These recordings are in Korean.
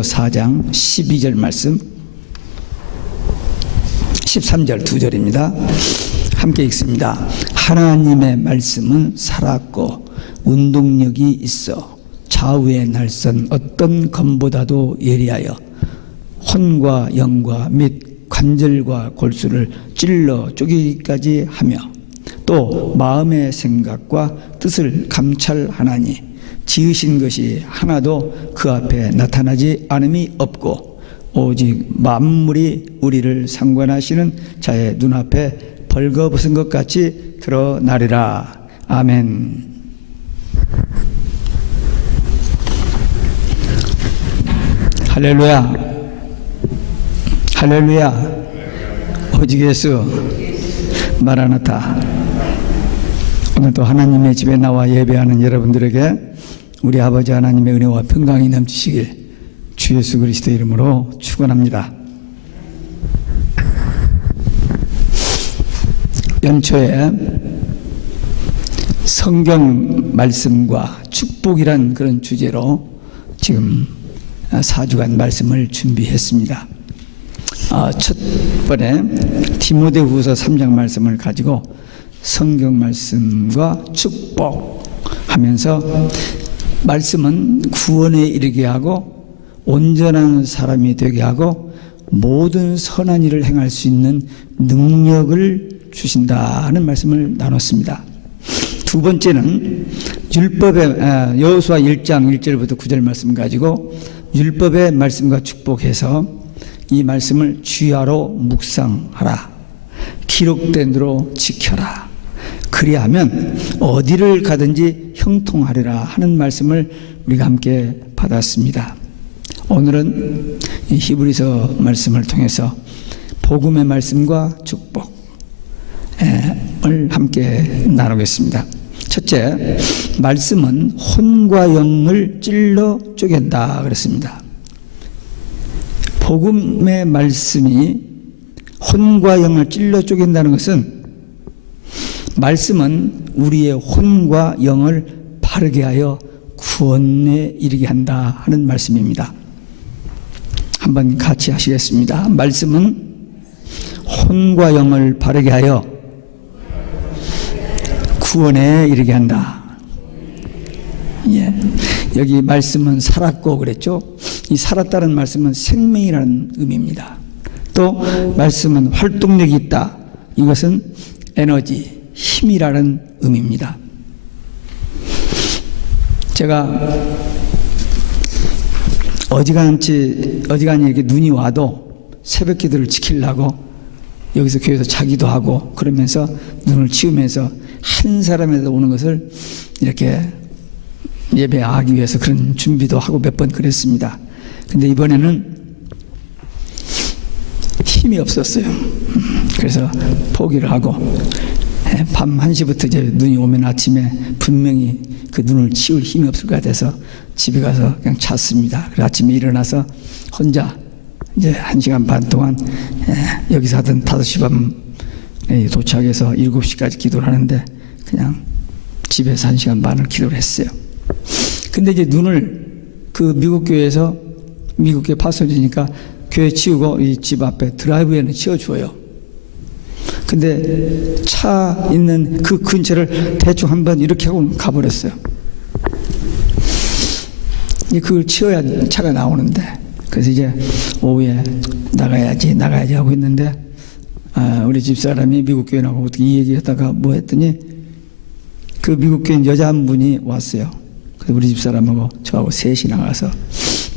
4장 12절 말씀, 13절 2절입니다. 함께 읽습니다. 하나님의 말씀은 살았고 운동력이 있어 좌우의 날선 어떤 검보다도 예리하여 혼과 영과 및 관절과 골수를 찔러 쪼개기까지 하며 또 마음의 생각과 뜻을 감찰하나니 지으신 것이 하나도 그 앞에 나타나지 않음이 없고 오직 만물이 우리를 상관하시는 자의 눈앞에 벌거벗은 것 같이 드러나리라. 아멘. 할렐루야. 할렐루야. 오직 예수. 마라나타. 오늘도 하나님의 집에 나와 예배하는 여러분들에게 우리 아버지 하나님의 은혜와 평강이 넘치시길 주 예수 그리스도 이름으로 축원합니다. 연초에 성경 말씀과 축복이란 그런 주제로 지금 4주간 말씀을 준비했습니다. 첫 번에 디모데후서 3장 말씀을 가지고 성경 말씀과 축복 하면서 말씀은 구원에 이르게 하고 온전한 사람이 되게 하고 모든 선한 일을 행할 수 있는 능력을 주신다는 말씀을 나눴습니다. 두 번째는 율법의 여호수아 1장 1절부터 9절 말씀 가지고 율법의 말씀과 축복해서 이 말씀을 주야로 묵상하라. 기록된 대로 지켜라. 그리하면 어디를 가든지 형통하리라 하는 말씀을 우리가 함께 받았습니다. 오늘은 이 히브리서 말씀을 통해서 복음의 말씀과 축복을 함께 나누겠습니다. 첫째, 말씀은 혼과 영을 찔러 쪼갠다 그랬습니다. 복음의 말씀이 혼과 영을 찔러 쪼갠다는 것은 말씀은 우리의 혼과 영을 바르게 하여 구원에 이르게 한다 하는 말씀입니다. 한번 같이 하시겠습니다. 말씀은 혼과 영을 바르게 하여 구원에 이르게 한다. 예. 여기 말씀은 살았고 그랬죠. 이 살았다는 말씀은 생명이라는 의미입니다. 또 말씀은 활동력이 있다. 이것은 에너지, 힘이라는 의미입니다. 제가 어지간히 이렇게 눈이 와도 새벽 기도를 지키려고 여기서 교회에서 자기도 하고 그러면서 눈을 치우면서 한 사람에서 오는 것을 이렇게 예배하기 위해서 그런 준비도 하고 몇 번 그랬습니다. 근데 이번에는 힘이 없었어요. 그래서 포기를 하고 밤 1시부터 이제 눈이 오면 아침에 분명히 그 눈을 치울 힘이 없을 것 같아서 집에 가서 그냥 잤습니다. 그래서 아침에 일어나서 혼자 이제 1시간 반 동안 여기서 하던 5시 반에 도착해서 7시까지 기도를 하는데 그냥 집에서 1시간 반을 기도를 했어요. 근데 이제 눈을 그 미국 교회에서 미국 교회 파송지니까 교회 치우고 이 집 앞에 드라이브에는 치워줘요. 근데 차 있는 그 근처를 대충 한번 이렇게 하고 가버렸어요. 그걸 치워야 차가 나오는데 그래서 이제 오후에 나가야지 하고 있는데 우리 집사람이 미국 교회 나가고 어떻게 이 얘기하다가 뭐 했더니 그 미국 교회 여자 한 분이 왔어요. 그래서 우리 집사람하고 저하고 셋이 나가서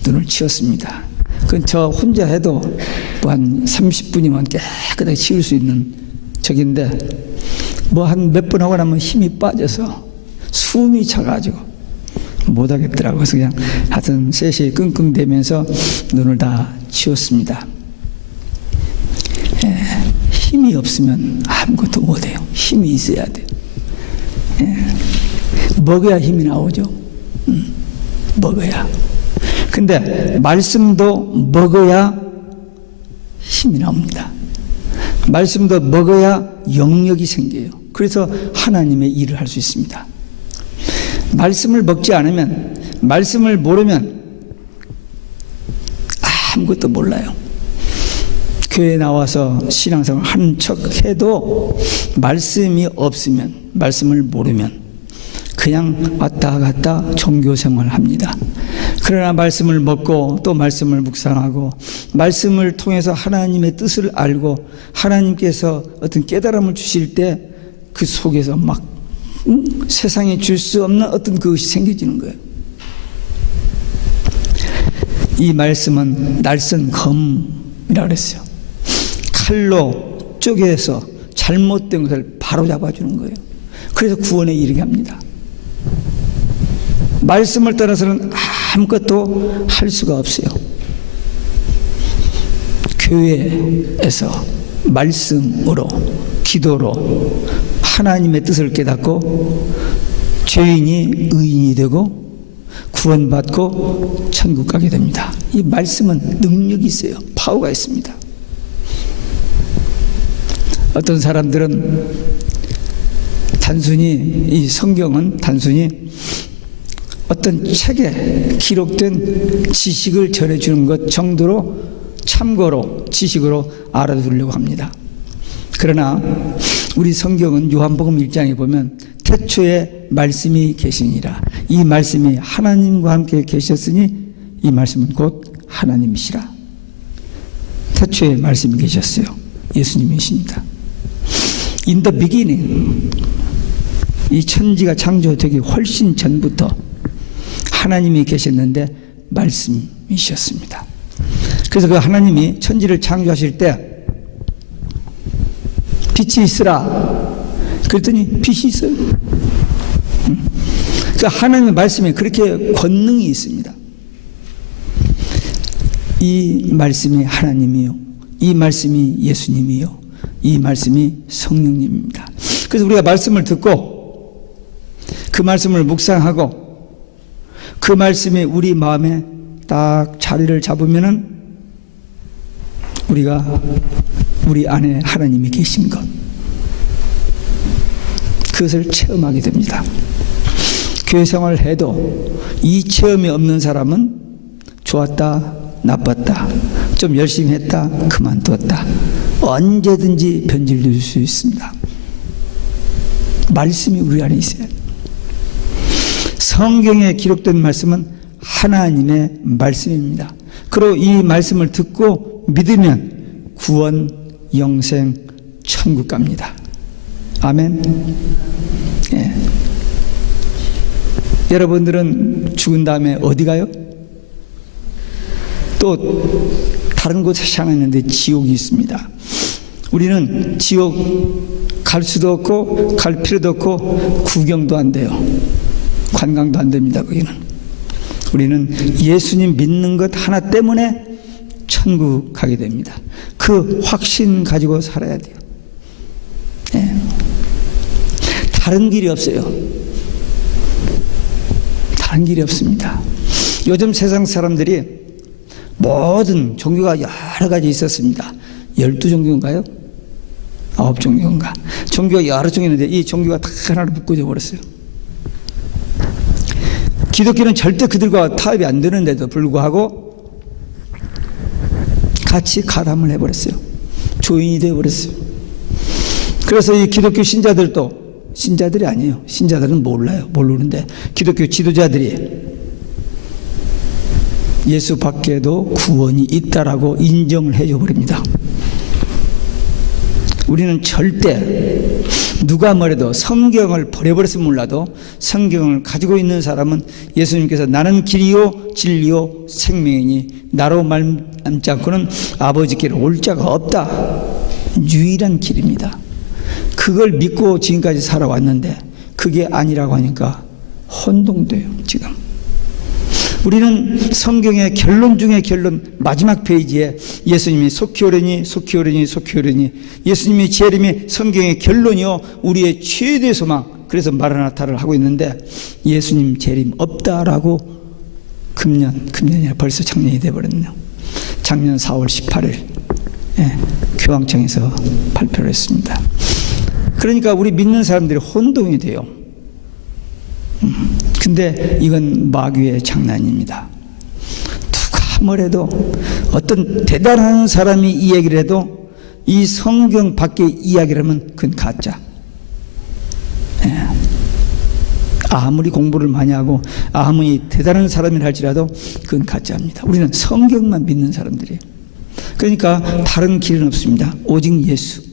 눈을 치웠습니다. 그건 저 혼자 해도 뭐 한 30분이면 깨끗하게 치울 수 있는 적인데 뭐 한 몇 분 하고 나면 힘이 빠져서 숨이 차가지고 못하겠더라고요. 그래서 그냥 하여튼 셋이 끙끙대면서 눈을 다 치웠습니다. 힘이 없으면 아무것도 못해요. 힘이 있어야 돼요. 먹어야 힘이 나오죠. 먹어야. 근데 말씀도 먹어야 힘이 나옵니다. 말씀도 먹어야 영역이 생겨요. 그래서 하나님의 일을 할 수 있습니다. 말씀을 먹지 않으면, 말씀을 모르면 아무것도 몰라요. 교회에 나와서 신앙생활 하는 척 해도 말씀이 없으면, 말씀을 모르면 그냥 왔다 갔다 종교생활 합니다. 그러나 말씀을 먹고 또 말씀을 묵상하고 말씀을 통해서 하나님의 뜻을 알고 하나님께서 어떤 깨달음을 주실 때 그 속에서 막 세상에 줄 수 없는 어떤 그것이 생겨지는 거예요. 이 말씀은 날선 검이라고 그랬어요. 칼로 쪼개서 잘못된 것을 바로 잡아주는 거예요. 그래서 구원에 이르게 합니다. 말씀을 떠나서는 아무것도 할 수가 없어요. 교회에서 말씀으로, 기도로 하나님의 뜻을 깨닫고 죄인이 의인이 되고 구원받고 천국 가게 됩니다. 이 말씀은 능력이 있어요. 파워가 있습니다. 어떤 사람들은 단순히 이 성경은 단순히 어떤 책에 기록된 지식을 전해주는 것 정도로 참고로 지식으로 알아두려고 합니다. 그러나 우리 성경은 요한복음 1장에 보면 태초에 말씀이 계시니라. 이 말씀이 하나님과 함께 계셨으니 이 말씀은 곧 하나님이시라. 태초에 말씀이 계셨어요. 예수님이십니다. In the beginning, 이 천지가 창조되기 훨씬 전부터 하나님이 계셨는데 말씀이셨습니다. 그래서 그 하나님이 천지를 창조하실 때 빛이 있으라 그랬더니 빛이 있어요. 그러니까 하나님의 말씀에 그렇게 권능이 있습니다. 이 말씀이 하나님이요, 이 말씀이 예수님이요, 이 말씀이 성령님입니다. 그래서 우리가 말씀을 듣고 그 말씀을 묵상하고 그 말씀이 우리 마음에 딱 자리를 잡으면은 우리가 우리 안에 하나님이 계신 것, 그것을 체험하게 됩니다. 교회 생활을 해도 이 체험이 없는 사람은 좋았다, 나빴다, 좀 열심히 했다, 그만두었다, 언제든지 변질될 수 있습니다. 말씀이 우리 안에 있어요. 성경에 기록된 말씀은 하나님의 말씀입니다. 그리고 이 말씀을 듣고 믿으면 구원, 영생, 천국 갑니다. 아멘. 예. 여러분들은 죽은 다음에 어디 가요? 또 다른 곳에 향했는데 지옥이 있습니다. 우리는 지옥 갈 수도 없고 갈 필요도 없고 구경도 안 돼요. 관광도 안 됩니다. 거기는. 우리는 예수님 믿는 것 하나 때문에 천국 가게 됩니다. 그 확신 가지고 살아야 돼요. 예. 다른 길이 없어요. 다른 길이 없습니다. 요즘 세상 사람들이 모든 종교가 여러 가지 있었습니다. 12종교인가요? 9종교인가? 종교가 여러 종이 있는데 이 종교가 다 하나로 묶어져 버렸어요. 기독교는 절대 그들과 타협이 안 되는데도 불구하고 같이 가담을 해버렸어요. 조인이 되어버렸어요. 그래서 이 기독교 신자들도, 신자들이 아니에요. 신자들은 몰라요. 모르는데 기독교 지도자들이 예수 밖에도 구원이 있다라고 인정을 해줘 버립니다. 우리는 절대 누가 뭐래도 성경을 버려버렸으면 몰라도 성경을 가지고 있는 사람은 예수님께서 나는 길이요 진리요 생명이니 나로 말미암지 않고는 아버지께로 올 자가 없다. 유일한 길입니다. 그걸 믿고 지금까지 살아왔는데 그게 아니라고 하니까 혼동돼요. 지금 우리는 성경의 결론 중에 결론, 마지막 페이지에 예수님이 속히 오려니 속히 오려니 속히 오려니, 예수님의 재림이 성경의 결론이요 우리의 최대 소망, 그래서 마라나타를 하고 있는데 예수님 재림 없다라고 금년이 벌써 작년이 돼버렸네요. 작년 4월 18일 교황청에서 발표를 했습니다. 그러니까 우리 믿는 사람들이 혼동이 돼요. 근데 이건 마귀의 장난입니다. 누가 아무래도 어떤 대단한 사람이 이야기를 해도 이 성경 밖의 이야기를 하면 그건 가짜. 예. 아무리 공부를 많이 하고 아무리 대단한 사람이라 할지라도 그건 가짜입니다. 우리는 성경만 믿는 사람들이에요. 그러니까 다른 길은 없습니다. 오직 예수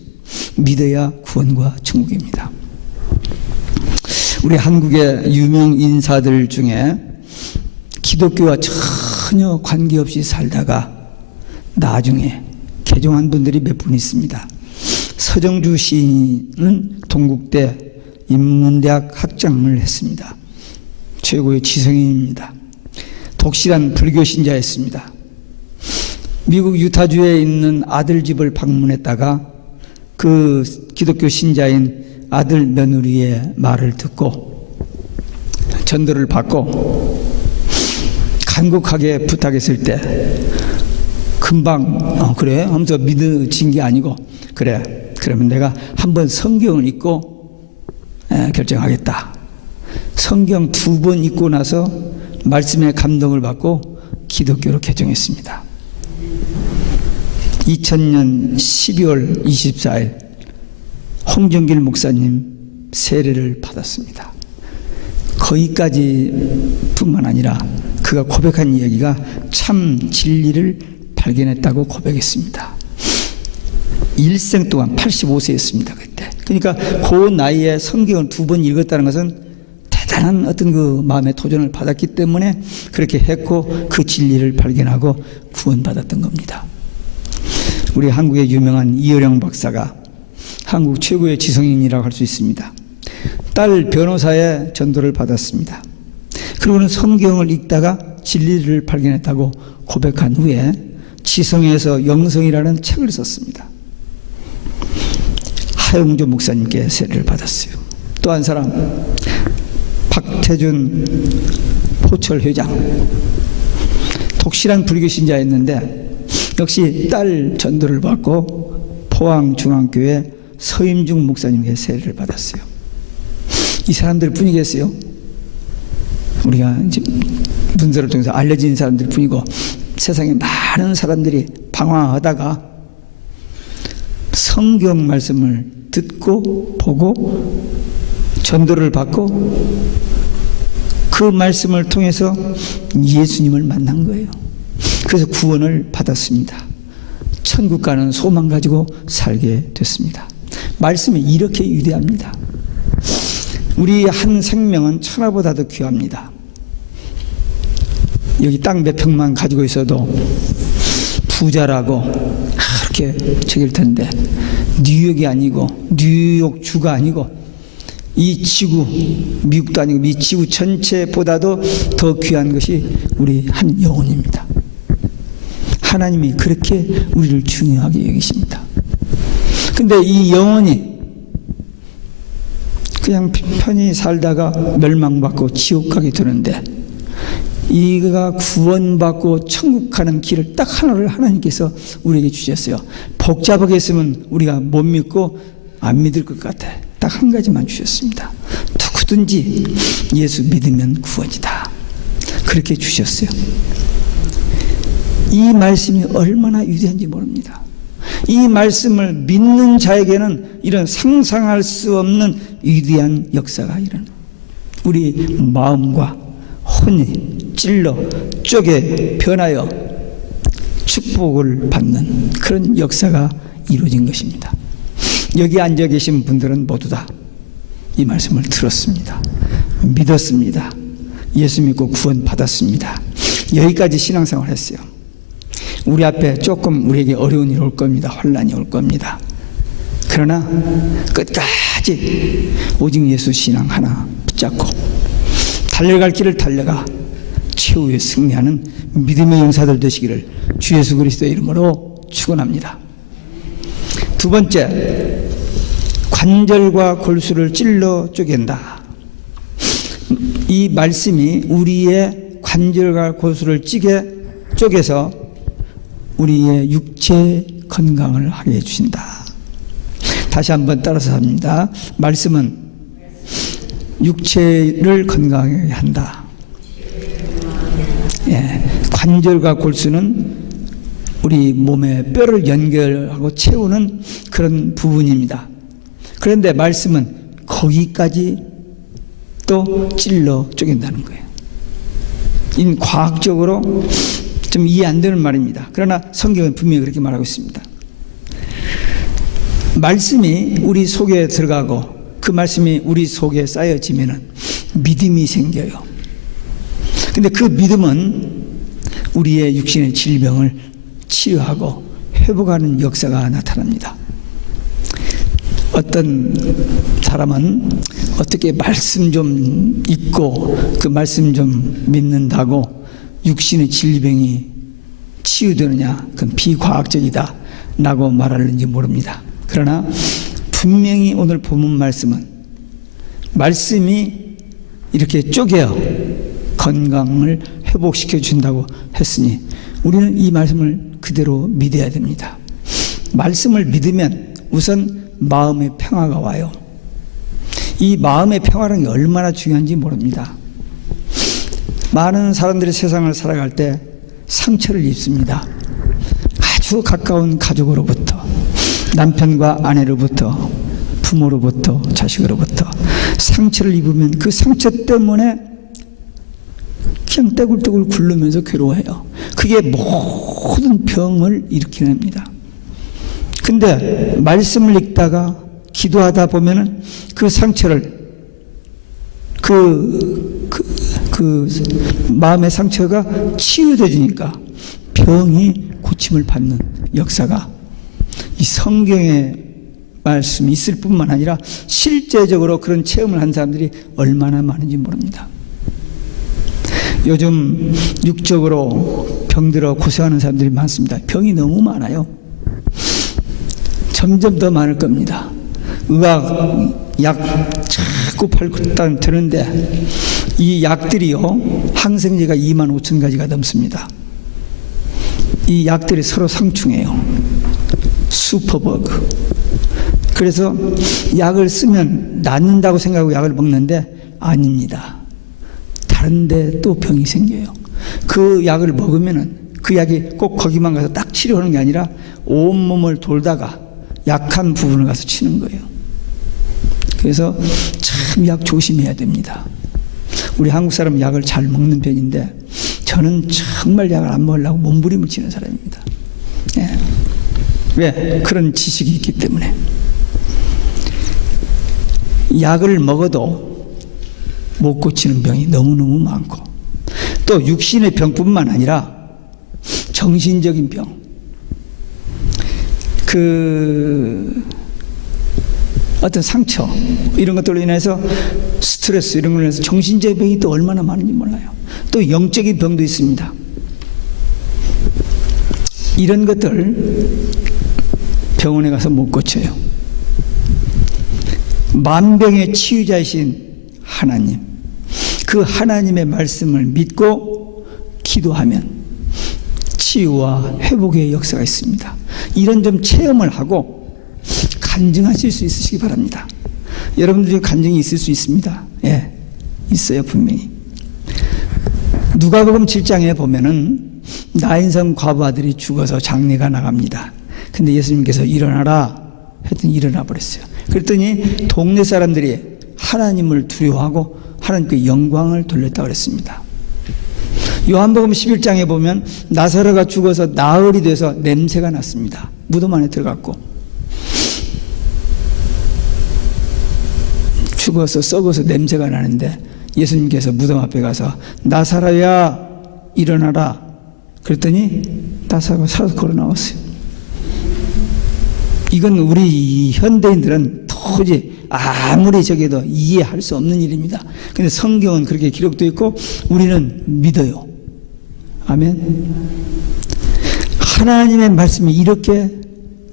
믿어야 구원과 천국입니다. 우리 한국의 유명 인사들 중에 기독교와 전혀 관계없이 살다가 나중에 개종한 분들이 몇 분 있습니다. 서정주 시인은 동국대 인문대학 학장을 했습니다. 최고의 지성인입니다. 독실한 불교 신자였습니다. 미국 유타주에 있는 아들 집을 방문했다가 그 기독교 신자인 아들 며느리의 말을 듣고 전도를 받고 간곡하게 부탁했을 때 금방 그래 하면서 믿어진 게 아니고 그래 그러면 내가 한번 성경을 읽고 결정하겠다. 성경 2번 읽고 나서 말씀에 감동을 받고 기독교로 개종했습니다. 2000년 12월 24일 홍정길 목사님 세례를 받았습니다. 거기까지 뿐만 아니라 그가 고백한 이야기가 참 진리를 발견했다고 고백했습니다. 일생 동안 85세였습니다. 그때. 그러니까 그 나이에 성경을 2번 읽었다는 것은 대단한 어떤 그 마음의 도전을 받았기 때문에 그렇게 했고 그 진리를 발견하고 구원받았던 겁니다. 우리 한국의 유명한 이어령 박사가 한국 최고의 지성인이라고 할 수 있습니다. 딸 변호사의 전도를 받았습니다. 그리고는 성경을 읽다가 진리를 발견했다고 고백한 후에 지성에서 영성이라는 책을 썼습니다. 하용조 목사님께 세례를 받았어요. 또 한 사람 박태준 포철 회장, 독실한 불교 신자였는데 역시 딸 전도를 받고 포항중앙교회 서임중 목사님께 세례를 받았어요. 이 사람들 뿐이겠어요? 우리가 이제 문서를 통해서 알려진 사람들 뿐이고 세상에 많은 사람들이 방황하다가 성경 말씀을 듣고 보고 전도를 받고 그 말씀을 통해서 예수님을 만난 거예요. 그래서 구원을 받았습니다. 천국 가는 소망 가지고 살게 됐습니다. 말씀이 이렇게 위대합니다. 우리 한 생명은 천하보다 더 귀합니다. 여기 땅 몇 평만 가지고 있어도 부자라고 그렇게 저길 텐데 뉴욕이 아니고 뉴욕 주가 아니고 이 지구, 미국도 아니고 이 지구 전체보다도 더 귀한 것이 우리 한 영혼입니다. 하나님이 그렇게 우리를 중요하게 여기십니다. 근데 이 영혼이 그냥 편히 살다가 멸망받고 지옥 가게 되는데 이가 구원받고 천국 가는 길을 딱 하나를 하나님께서 우리에게 주셨어요. 복잡하게 했으면 우리가 못 믿고 안 믿을 것 같아. 딱 한 가지만 주셨습니다. 누구든지 예수 믿으면 구원이다. 그렇게 주셨어요. 이 말씀이 얼마나 위대한지 모릅니다. 이 말씀을 믿는 자에게는 이런 상상할 수 없는 위대한 역사가 일어나는 우리 마음과 혼이 찔러 쪼개 변하여 축복을 받는 그런 역사가 이루어진 것입니다. 여기 앉아 계신 분들은 모두 다 이 말씀을 들었습니다. 믿었습니다. 예수 믿고 구원 받았습니다. 여기까지 신앙생활 했어요. 우리 앞에 조금 우리에게 어려운 일이 올 겁니다. 혼란이 올 겁니다. 그러나 끝까지 오직 예수 신앙 하나 붙잡고 달려갈 길을 달려가 최후에 승리하는 믿음의 용사들 되시기를 주 예수 그리스도의 이름으로 축원합니다. 두 번째, 관절과 골수를 찔러 쪼갠다. 이 말씀이 우리의 관절과 골수를 쪼개서 우리의 육체 건강을 하게 해주신다. 다시 한번 따라서 합니다. 말씀은 육체를 건강하게 한다. 예, 관절과 골수는 우리 몸의 뼈를 연결하고 채우는 그런 부분입니다. 그런데 말씀은 거기까지 또 찔러 쪼갠다는 거예요. 이 과학적으로 좀 이해 안 되는 말입니다. 그러나 성경은 분명히 그렇게 말하고 있습니다. 말씀이 우리 속에 들어가고 그 말씀이 우리 속에 쌓여지면은 믿음이 생겨요. 근데 그 믿음은 우리의 육신의 질병을 치유하고 회복하는 역사가 나타납니다. 어떤 사람은 어떻게 말씀 좀 읽고 그 말씀 좀 믿는다고 육신의 질병이 치유되느냐, 그건 비과학적이다 라고 말하는지 모릅니다. 그러나 분명히 오늘 본문 말씀이 이렇게 쪼개어 건강을 회복시켜 준다고 했으니 우리는 이 말씀을 그대로 믿어야 됩니다. 말씀을 믿으면 우선 마음의 평화가 와요. 이 마음의 평화라는 게 얼마나 중요한지 모릅니다. 많은 사람들이 세상을 살아갈 때 상처를 입습니다. 아주 가까운 가족으로부터, 남편과 아내로부터, 부모로부터, 자식으로부터 상처를 입으면 그 상처 때문에 그냥 떼굴떼굴 굴르면서 괴로워해요. 그게 모든 병을 일으키냅니다. 근데 말씀을 읽다가 기도하다 보면은 그 상처를 그 마음의 상처가 치유되지니까 병이 고침을 받는 역사가 이 성경의 말씀이 있을 뿐만 아니라 실제적으로 그런 체험을 한 사람들이 얼마나 많은지 모릅니다. 요즘 육적으로 병들어 고생하는 사람들이 많습니다. 병이 너무 많아요. 점점 더 많을 겁니다. 의학 약 자꾸 팔고 드는데 이 약들이요, 항생제가 25,000가지가 넘습니다. 이 약들이 서로 상충해요. 슈퍼버그. 그래서 약을 쓰면 낫는다고 생각하고 약을 먹는데 아닙니다. 다른데 또 병이 생겨요. 그 약을 먹으면은 그 약이 꼭 거기만 가서 딱 치료하는 게 아니라 온몸을 돌다가 약한 부분을 가서 치는 거예요. 그래서 참 약 조심해야 됩니다. 우리 한국 사람은 약을 잘 먹는 편인데 저는 정말 약을 안 먹으려고 몸부림을 치는 사람입니다. 예. 왜? 그런 지식이 있기 때문에. 약을 먹어도 못 고치는 병이 너무너무 많고 또 육신의 병뿐만 아니라 정신적인 병, 어떤 상처 이런 것들로 인해서 스트레스 이런 걸로 인해서 정신적인 병이 또 얼마나 많은지 몰라요. 또 영적인 병도 있습니다. 이런 것들 병원에 가서 못 고쳐요. 만병의 치유자이신 하나님, 그 하나님의 말씀을 믿고 기도하면 치유와 회복의 역사가 있습니다. 이런 좀 체험을 하고 간증하실 수 있으시기 바랍니다. 여러분들 중에 간증이 있을 수 있습니다. 예, 있어요, 분명히. 누가복음 7장에 보면은 나인성 과부 아들이 죽어서 장례가 나갑니다. 근데 예수님께서 일어나라 했더니 일어나 버렸어요. 그랬더니 동네 사람들이 하나님을 두려워하고 하나님께 영광을 돌렸다고 그랬습니다. 요한복음 11장에 보면 나사로가 죽어서 나흘이 돼서 냄새가 났습니다. 무덤 안에 들어갔고 죽어서 썩어서 냄새가 나는데 예수님께서 무덤 앞에 가서 나사로야 일어나라 그랬더니 나사로가 살아서 걸어 나왔어요. 이건 우리 현대인들은 도저히 아무리 저기도 이해할 수 없는 일입니다. 근데 성경은 그렇게 기록되어 있고 우리는 믿어요. 아멘. 하나님의 말씀이 이렇게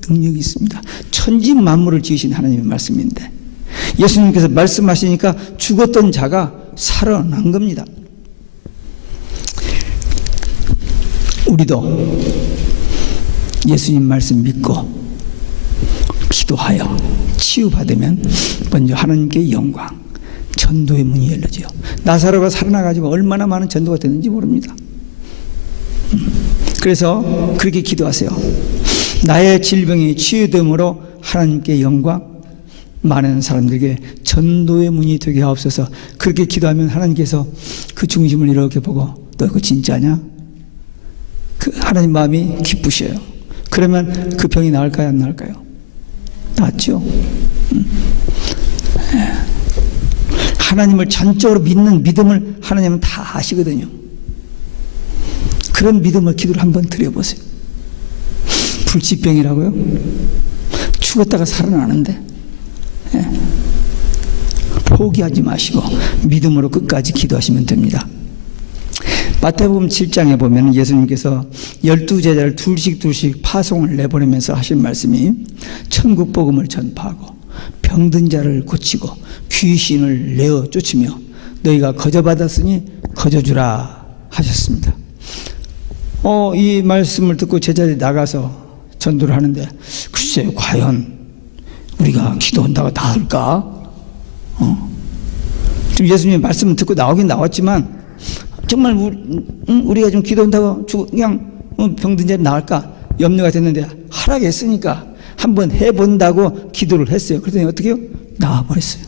능력이 있습니다. 천지 만물을 지으신 하나님의 말씀인데 예수님께서 말씀하시니까 죽었던 자가 살아난 겁니다. 우리도 예수님 말씀 믿고 기도하여 치유받으면 먼저 하나님께 영광, 전도의 문이 열려져요. 나사로가 살아나가지고 얼마나 많은 전도가 됐는지 모릅니다. 그래서 그렇게 기도하세요. 나의 질병이 치유됨으로 하나님께 영광, 많은 사람들에게 전도의 문이 되게 하옵소서. 그렇게 기도하면 하나님께서 그 중심을 이렇게 보고 너 그거 진짜냐? 그 하나님 마음이 기쁘셔요. 그러면 그 병이 나을까요? 안 나을까요? 낫죠. 하나님을 전적으로 믿는 믿음을 하나님은 다 아시거든요. 그런 믿음을 기도를 한번 드려보세요. 불치병이라고요? 죽었다가 살아나는데 포기하지 마시고 믿음으로 끝까지 기도하시면 됩니다. 마태복음 7장에 보면 예수님께서 12제자를 둘씩 파송을 내보내면서 하신 말씀이 천국 복음을 전파하고 병든 자를 고치고 귀신을 내어 쫓으며 너희가 거저받았으니 거저주라 하셨습니다. 이 말씀을 듣고 제자들이 나가서 전도를 하는데 글쎄요, 과연 우리가 기도한다고 나을까? 지금 예수님의 말씀을 듣고 나오긴 나왔지만 정말 우리가 좀 기도한다고 그냥 병든 자리 나을까 염려가 됐는데 하라고 했으니까 한번 해본다고 기도를 했어요. 그랬더니 어떻게 해요? 나와버렸어요.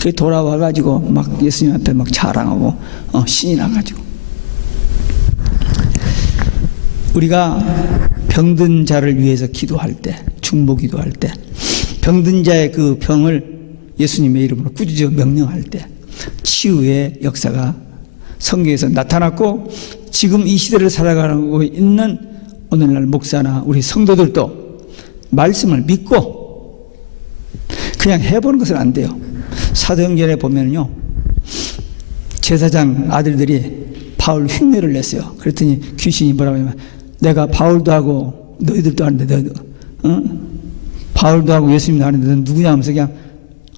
그래 돌아와가지고 막 예수님 앞에 막 자랑하고 신이 나가지고. 우리가 병든 자를 위해서 기도할 때, 중보 기도할 때, 병든 자의 그 병을 예수님의 이름으로 꾸짖어 명령할 때 치유의 역사가 성경에서 나타났고, 지금 이 시대를 살아가고 있는 오늘날 목사나 우리 성도들도 말씀을 믿고 그냥 해보는 것은 안 돼요. 사도행전에 보면요, 제사장 아들들이 바울 흉내를 냈어요. 그랬더니 귀신이 뭐라고 하냐면 내가 바울도 하고 너희들도 하는데 바울도 하고 예수님도 하는데 넌 누구냐 하면서 그냥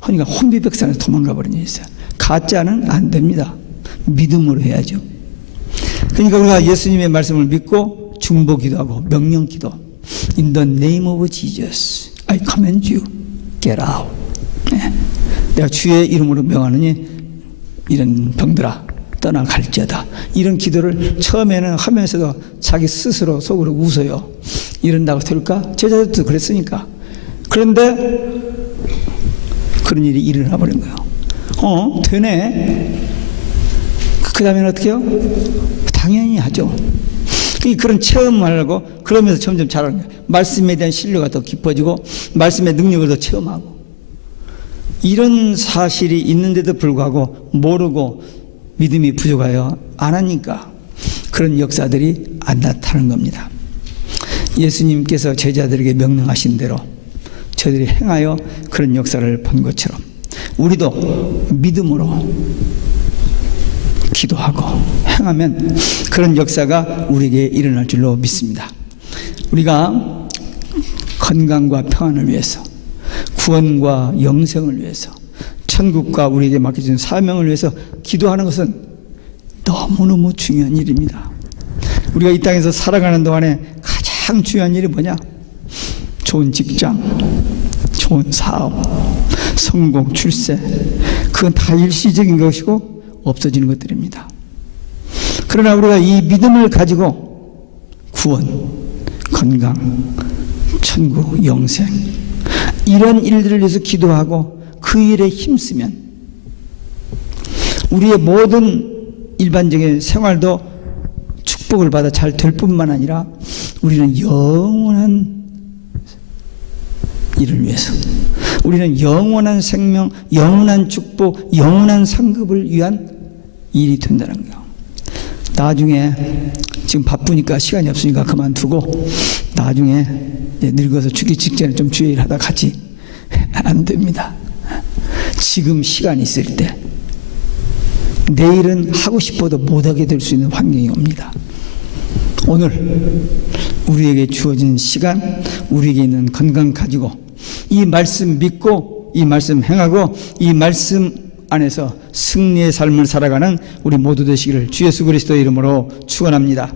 그러니까 혼비백산에서 도망가 버린 일이 있어요. 가짜는 안 됩니다. 믿음으로 해야죠. 그러니까 우리가 예수님의 말씀을 믿고 중보 기도하고 명령 기도. In the name of Jesus, I command you, get out. 내가 주의 이름으로 명하느니 이런 병들아 떠나갈지어다. 이런 기도를 처음에는 하면서도 자기 스스로 속으로 웃어요. 이런다고 될까? 제자들도 그랬으니까. 그런데 그런 일이 일어나 버린 거예요. 되네. 그 다음에는 어떻게 해요? 당연히 하죠. 그런 체험을 하고 그러면서 점점 잘하는 거예요. 말씀에 대한 신뢰가 더 깊어지고 말씀의 능력을 더 체험하고. 이런 사실이 있는데도 불구하고 모르고 믿음이 부족하여 안 하니까 그런 역사들이 안 나타나는 겁니다. 예수님께서 제자들에게 명령하신 대로 저들이 행하여 그런 역사를 본 것처럼 우리도 믿음으로 기도하고 행하면 그런 역사가 우리에게 일어날 줄로 믿습니다. 우리가 건강과 평안을 위해서, 구원과 영생을 위해서, 천국과 우리에게 맡겨진 사명을 위해서 기도하는 것은 너무너무 중요한 일입니다. 우리가 이 땅에서 살아가는 동안에 가장 중요한 일이 뭐냐? 좋은 직장, 좋은 사업, 성공, 출세. 그건 다 일시적인 것이고 없어지는 것들입니다. 그러나 우리가 이 믿음을 가지고 구원, 건강, 천국, 영생 이런 일들을 위해서 기도하고 그 일에 힘쓰면 우리의 모든 일반적인 생활도 축복을 받아 잘 될 뿐만 아니라 우리는 영원한 일을 위해서, 우리는 영원한 생명, 영원한 축복, 영원한 상급을 위한 일이 된다는 거예요. 나중에 지금 바쁘니까 시간이 없으니까 그만두고 나중에 늙어서 죽기 직전에 좀 주의 일 하다 가지. 안 됩니다. 지금 시간이 있을 때 내일은 하고 싶어도 못하게 될 수 있는 환경이 옵니다. 오늘 우리에게 주어진 시간, 우리에게 있는 건강 가지고 이 말씀 믿고 이 말씀 행하고 이 말씀 안에서 승리의 삶을 살아가는 우리 모두 되시기를 주 예수 그리스도의 이름으로 축원합니다.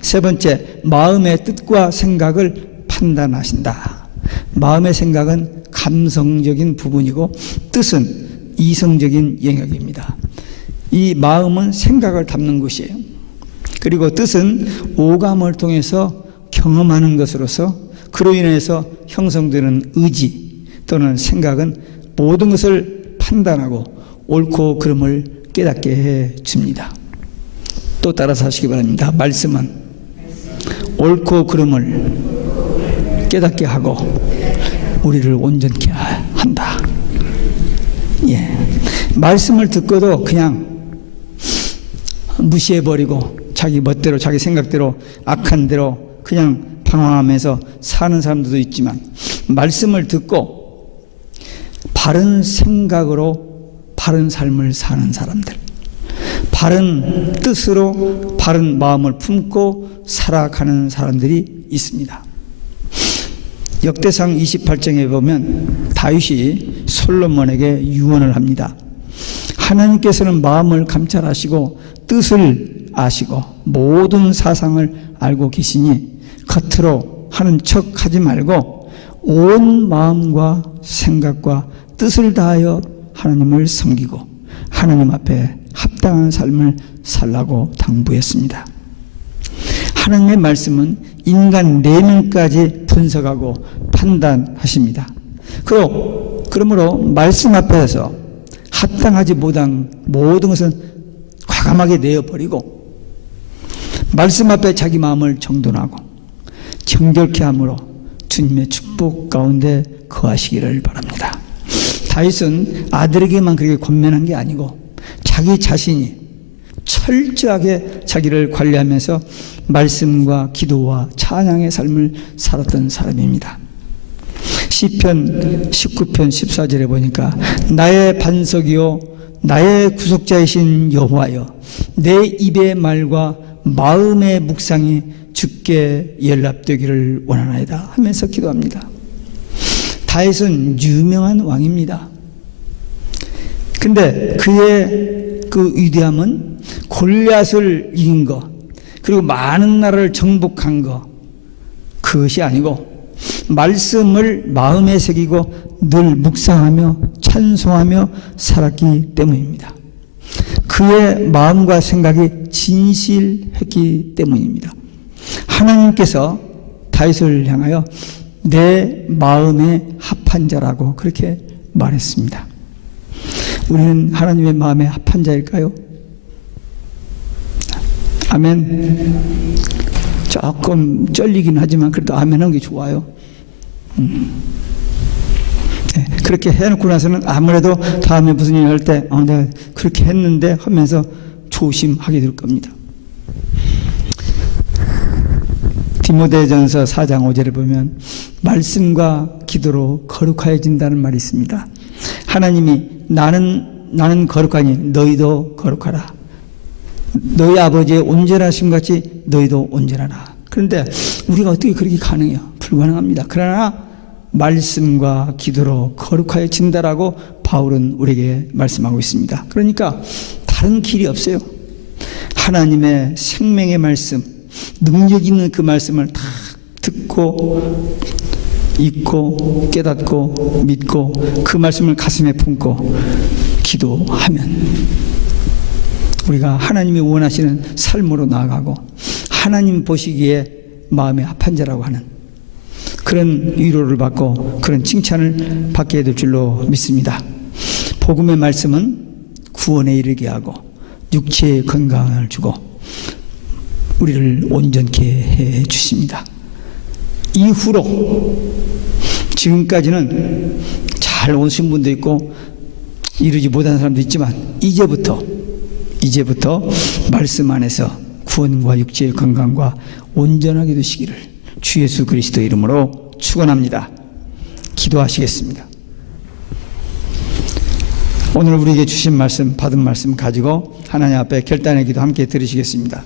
세 번째, 마음의 뜻과 생각을 판단하신다. 마음의 생각은 감성적인 부분이고 뜻은 이성적인 영역입니다. 이 마음은 생각을 담는 곳이에요. 그리고 뜻은 오감을 통해서 경험하는 것으로서 그로 인해서 형성되는 의지 또는 생각은 모든 것을 판단하고 옳고 그름을 깨닫게 해 줍니다. 또 따라서 하시기 바랍니다. 말씀은 옳고 그름을 깨닫게 하고 우리를 온전케 한다. 예. 말씀을 듣고도 그냥 무시해버리고 자기 멋대로 자기 생각대로 악한 대로 그냥 방황하면서 사는 사람들도 있지만, 말씀을 듣고 바른 생각으로 바른 삶을 사는 사람들, 바른 뜻으로 바른 마음을 품고 살아가는 사람들이 있습니다. 역대상 28장에 보면 다윗이 솔로몬에게 유언을 합니다. 하나님께서는 마음을 감찰하시고 뜻을 아시고 모든 사상을 알고 계시니 겉으로 하는 척 하지 말고 온 마음과 생각과 뜻을 다하여 하나님을 섬기고 하나님 앞에 합당한 삶을 살라고 당부했습니다. 하나님의 말씀은 인간 내면까지 분석하고 판단하십니다. 그러므로 말씀 앞에서 합당하지 못한 모든 것은 과감하게 내어버리고 말씀 앞에 자기 마음을 정돈하고 정결케 함으로 주님의 축복 가운데 거하시기를 바랍니다. 다윗은 아들에게만 그렇게 권면한 게 아니고 자기 자신이 철저하게 자기를 관리하면서 말씀과 기도와 찬양의 삶을 살았던 사람입니다. 시편 19편 14절에 보니까 나의 반석이요 나의 구속자이신 여호와여 내 입의 말과 마음의 묵상이 주께 연락되기를 원하나이다 하면서 기도합니다. 다윗은 유명한 왕입니다. 근데 그의 그 위대함은 골리앗을 이긴 것 그리고 많은 나라를 정복한 것 그것이 아니고 말씀을 마음에 새기고 늘 묵상하며 찬송하며 살았기 때문입니다. 그의 마음과 생각이 진실했기 때문입니다. 하나님께서 다윗을 향하여 내 마음에 합한 자라고 그렇게 말했습니다. 우리는 하나님의 마음에 합한 자일까요? 아멘. 조금 쩔리긴 하지만 그래도 아멘 하는 게 좋아요. 네, 그렇게 해놓고 나서는 아무래도 다음에 무슨 일 할 때 내가 그렇게 했는데 하면서 조심하게 될 겁니다. 디모데전서 4장 5절에 보면 말씀과 기도로 거룩해진다는 말이 있습니다. 하나님이 나는 거룩하니 너희도 거룩하라. 너희 아버지의 온전하심 같이 너희도 온전하라. 그런데 우리가 어떻게 그렇게 가능해요? 불가능합니다. 그러나 말씀과 기도로 거룩해진다라고 바울은 우리에게 말씀하고 있습니다. 그러니까 다른 길이 없어요. 하나님의 생명의 말씀, 능력 있는 그 말씀을 다 듣고 읽고 깨닫고 믿고 그 말씀을 가슴에 품고 기도하면 우리가 하나님이 원하시는 삶으로 나아가고 하나님 보시기에 마음에 합한 자라고 하는 그런 위로를 받고 그런 칭찬을 받게 될 줄로 믿습니다. 복음의 말씀은 구원에 이르게 하고 육체의 건강을 주고 우리를 온전케 해 주십니다. 이후로 지금까지는 잘 오신 분도 있고 이루지 못한 사람도 있지만 이제부터 말씀 안에서 구원과 육체의 건강과 온전하게 되시기를 주 예수 그리스도 이름으로 축원합니다. 기도하시겠습니다. 오늘 우리에게 주신 말씀 받은 말씀 가지고 하나님 앞에 결단의 기도 함께 드리시겠습니다.